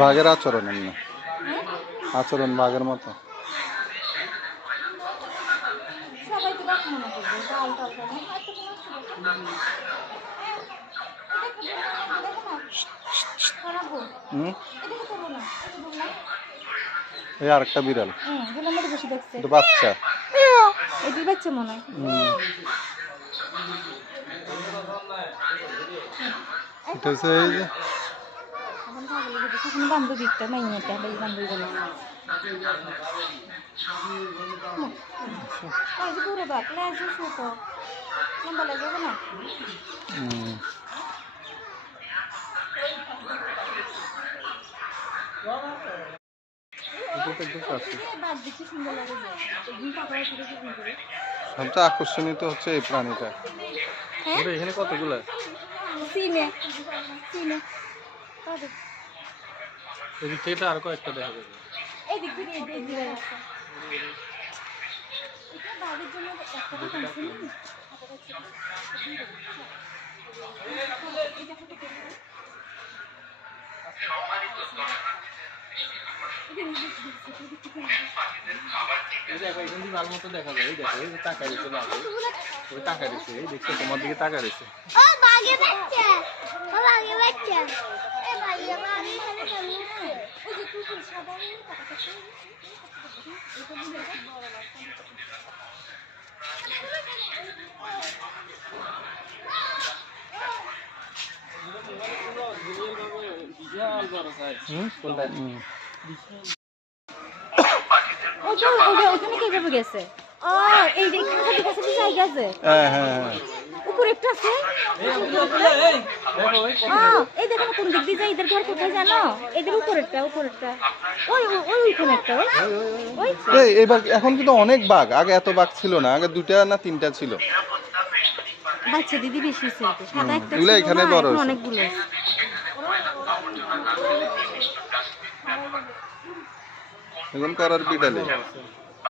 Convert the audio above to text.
বাঘের আচরণ এমনি আচরণ বাঘের মতো। এই আরেকটা বিড়াল বাচ্চা বাচ্চা মনে হয় এটা হচ্ছে এই যে বান্ধবীটা মাইনেটা বান্ধবী পুরো বাঘ লাগছে ছোট লম্বা লাগবে না সবচেয়ে আকর্ষণীয় তো হচ্ছে এই প্রাণীটা। এখানে কতগুলো এদিক থেকে আর কয়েকটা দেখা যাবে। লাল মতো দেখা যায়, দেখো টাকা দিচ্ছে, ওই টাকা দিচ্ছে, এই দেখছো তোমার দিকে টাকা দিচ্ছে। ওখানে গেছে এই জায়গা আছে উপরে একটা আছে এই দেখো কোন দিক দিয়ে যায়, এদের ঘর কোথায় জানো? এদের উপরেরটা ওই ওইখানে একটা ওই এবার এখন কিন্তু অনেক বাঘ, আগে এত বাঘ ছিল না, আগে 2টা না 3টা ছিল। বাচ্চা দিদি বেশি ছিল, সাদা একটা ছিল, এখানে বড় অনেকগুলো এখন করার বিড়ালে